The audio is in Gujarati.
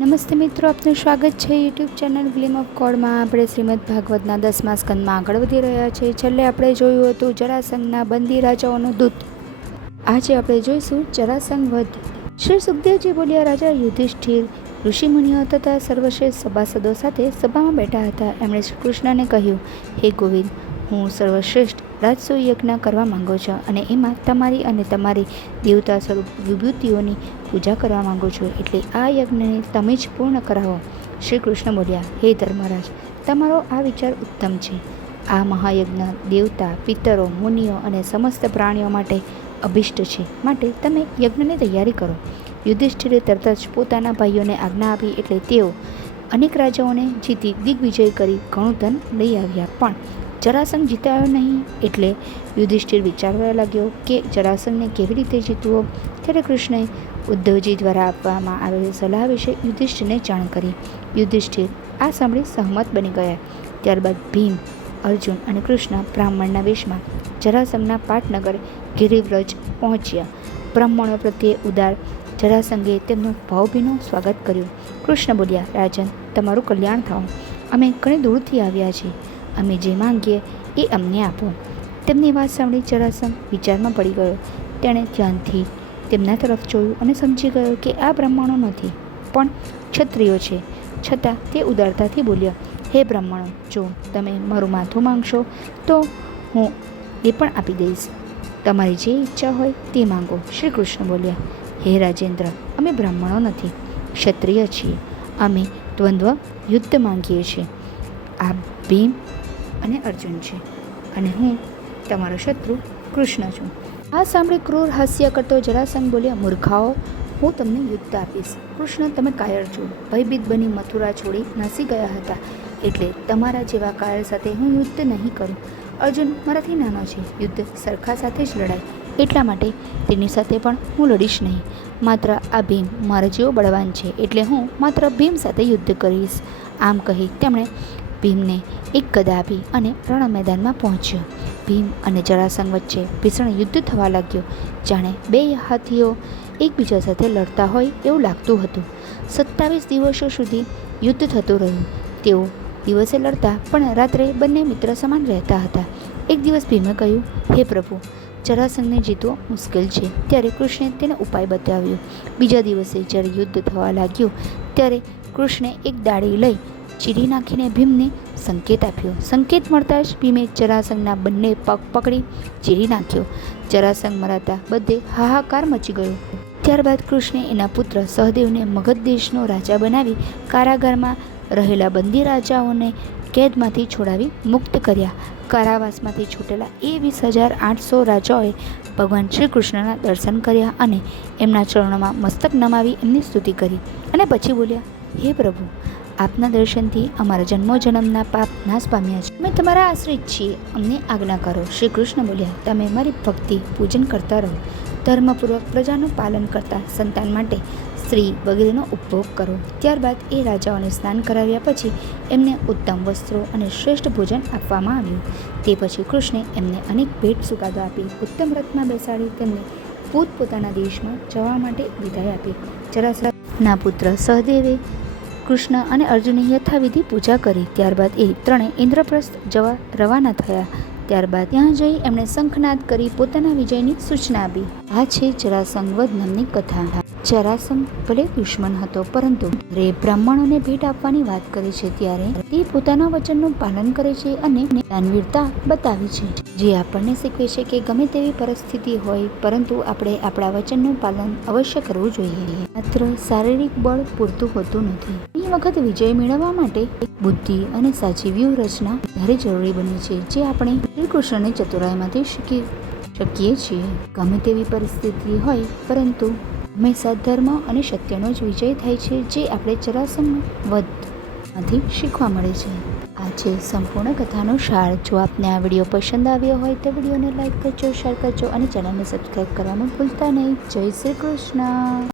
નમસ્તે મિત્રો, આપનું સ્વાગત છે યુટ્યુબ ચેનલ ગ્લિમ ઓફ ગોડમાં. આપણે શ્રીમદ ભાગવતના 10મા સ્કંદમાં આગળ વધી રહ્યા છે. છેલ્લે આપણે જોયું હતું જરાસંઘના બંદી રાજાઓનો દૂત. આજે આપણે જોઈશું જરાસંઘ વધ. શ્રી સુખદેવજી બોલ્યા, રાજા યુધિષ્ઠિર ઋષિમુનિઓ તથા સર્વશ્રેષ્ઠ સભાસદો સાથે સભામાં બેઠા હતા. એમણે શ્રી કૃષ્ણને કહ્યું, હે ગોવિંદ, હું સર્વશ્રેષ્ઠ રાજસૂય યજ્ઞ કરવા માંગુ છું અને એમાં તમારી અને તમારી દેવતા સ્વરૂપ વિભૂતિઓની પૂજા કરવા માંગુ છું, એટલે આ યજ્ઞને તમે જ પૂર્ણ કરાવો. શ્રી કૃષ્ણ બોલ્યા, હે ધર્મરાજ, તમારો આ વિચાર ઉત્તમ છે. આ મહાયજ્ઞ દેવતા, પિતરો, મુનિઓ અને સમસ્ત પ્રાણીઓ માટે અભિષ્ટ છે, માટે તમે યજ્ઞની તૈયારી કરો. યુધિષ્ઠિરે તરત જ પોતાના ભાઈઓને આજ્ઞા આપી, એટલે તેઓ અનેક રાજાઓને જીતી દિગ્વિજય કરી ઘણું ધન લઈ આવ્યા. પણ જરાસંઘ જીતાયો નહીં. એટલે યુધિષ્ઠિર વિચારવા લાગ્યો કે જરાસંઘને કેવી રીતે જીતવો. ત્યારે કૃષ્ણએ ઉદ્ધવજી દ્વારા આપવામાં આવેલી સલાહ વિશે યુધિષ્ઠિરને જાણ કરી. યુધિષ્ઠિર આ સાંભળી સહમત બની ગયા. ત્યારબાદ ભીમ, અર્જુન અને કૃષ્ણ બ્રાહ્મણના વેશમાં જરાસંઘના પાટનગર ગિરિવ્રજ પહોંચ્યા. બ્રાહ્મણો પ્રત્યે ઉદાર જરાસંઘે તેમનું ભાવભીનું સ્વાગત કર્યું. કૃષ્ણ બોલ્યા, રાજન, તમારું કલ્યાણ થાઓ. અમે ઘણી દૂરથી આવ્યા છીએ. અમે જે માંગીએ એ અમને આપો. તેમની વાત સાંભળી જરાસંઘ વિચારમાં પડી ગયો. તેણે ધ્યાનથી તેમના તરફ જોયું અને સમજી ગયો કે આ બ્રાહ્મણો નથી, પણ ક્ષત્રિયો છે. છતાં તે ઉદારતાથી બોલ્યા, હે બ્રાહ્મણો, જો તમે મારું માથું માંગશો તો હું એ પણ આપી દઈશ. તમારી જે ઈચ્છા હોય તે માંગો. શ્રી કૃષ્ણ બોલ્યા, હે રાજેન્દ્ર, અમે બ્રાહ્મણો નથી, ક્ષત્રિય છીએ. અમે દ્વંદ્વ યુદ્ધ માંગીએ છીએ. આ ભીમ અને અર્જુન છે અને હું તમારો શત્રુ કૃષ્ણ છું. આ સાંભળી ક્રૂર હાસ્ય કરતો જરાસંઘ બોલ્યા, મૂર્ખાઓ, હું તમને યુદ્ધ આપીશ. કૃષ્ણ, તમે કાયર છો. ભયભીત બની મથુરા છોડી નાસી ગયા હતા, એટલે તમારા જેવા કાયર સાથે હું યુદ્ધ નહીં કરું. અર્જુન મારાથી નાનો છે, યુદ્ધ સરખા સાથે જ લડાય, એટલા માટે તેની સાથે પણ હું લડીશ નહીં. માત્ર આ ભીમ મારા જેવો બળવાન છે, એટલે હું માત્ર ભીમ સાથે યુદ્ધ કરીશ. આમ કહી તેમણે ભીમને એક ગદા આપી અને રણ મેદાનમાં પહોંચ્યો. ભીમ અને જરાસંઘ વચ્ચે ભીષણ યુદ્ધ થવા લાગ્યો. જાણે બે હાથીઓ એકબીજા સાથે લડતા હોય એવું લાગતું હતું. 27 દિવસો સુધી યુદ્ધ થતું રહ્યું. તેઓ દિવસે લડતા પણ રાત્રે બંને મિત્ર સમાન રહેતા હતા. એક દિવસ ભીમે કહ્યું, હે પ્રભુ, જરાસંઘને જીતવો મુશ્કેલ છે. ત્યારે કૃષ્ણે તેને ઉપાય બતાવ્યો. બીજા દિવસે જ્યારે યુદ્ધ થવા લાગ્યું ત્યારે કૃષ્ણે એક ડાળી લઈ ચીરી નાખીને ભીમને સંકેત આપ્યો. સંકેત મળતા જ ભીમે જરાસંઘના બંને પગ પકડી ચીરી નાખ્યો. જરાસંઘ મરાતા બધે હાહાકાર મચી ગયો. ત્યારબાદ કૃષ્ણે એના પુત્ર સહદેવને મગધ દેશનો રાજા બનાવી કારાગારમાં રહેલા બંદી રાજાઓને કેદમાંથી છોડાવી મુક્ત કર્યા. કારાવાસમાંથી છૂટેલા એ 20,800 રાજાઓએ ભગવાન શ્રી કૃષ્ણના દર્શન કર્યા અને એમના ચરણોમાં મસ્તક નમાવી એમની સ્તુતિ કરી અને પછી બોલ્યા, હે પ્રભુ, આપના દર્શનથી અમારા જન્મોજન્મના પાપ નાશ પામ્યા છે. અમે તમારા આશ્રિત છીએ, અમને આજ્ઞા કરો. શ્રી કૃષ્ણ બોલ્યા, તમે મારી ભક્તિ પૂજન કરતા રહો. ધર્મપૂર્વક પ્રજાનું પાલન કરતા સંતાન માટે સ્ત્રી વગેરેનો ઉપભોગ કરો. ત્યારબાદ એ રાજાઓને સ્નાન કરાવ્યા પછી એમને ઉત્તમ વસ્ત્રો અને શ્રેષ્ઠ ભોજન આપવામાં આવ્યું. તે પછી કૃષ્ણે એમને અનેક ભેટ સુગાદો આપી ઉત્તમ રથમાં બેસાડી તેમને પોતપોતાના દેશમાં જવા માટે વિદાય આપી. જરાસંઘના પુત્ર સહદેવે કૃષ્ણ અને અર્જુનની યથાવિધિ પૂજા કરી. ત્યારબાદ એ ત્રણે ઇન્દ્રપ્રસ્થ જવા રવાના થયા. ત્યારબાદ ત્યાં જઈ એમણે શંખનાદ કરી પોતાના વિજયની સૂચના આપી. આ છે જરાસંઘ વધ નામની કથા. જરાસંઘ ભલે દુશ્મન હતો, પરંતુ રે બ્રાહ્મણોને ભેટ આપવાની વાત કરે છે ત્યારે તે પોતાના વચનનું પાલન કરે છે અને દાનવીરતા બતાવી છે, જે આપણને શીખવે છે કે ગમે તેવી પરિસ્થિતિ હોય, પરંતુ આપણે આપણા વચનનું પાલન અવશ્ય કરવું જોઈએ. માત્ર શારીરિક બળ પૂરતું હોતું નથી. ઘણી વખત વિજય મેળવવા માટે બુદ્ધિ અને સાચી વ્યૂહરચના વધારે જરૂરી બને છે, જે આપણે શ્રી કૃષ્ણની ચતુરાઈમાંથી શીખી શકીએ છીએ. ગમે તેવી પરિસ્થિતિ હોય, પરંતુ હંમેશા ધર્મ અને સત્યનો જ વિજય થાય છે, જે આપણે જરાસંઘ વધમાંથી શીખવા મળે છે. આ છે સંપૂર્ણ કથાનો સાર. જો આપને આ વિડીયો પસંદ આવ્યો હોય તો વિડીયોને લાઈક કરજો, શેર કરજો અને ચેનલને સબસ્ક્રાઈબ કરવાનું ભૂલતા નહીં. જય શ્રી કૃષ્ણ.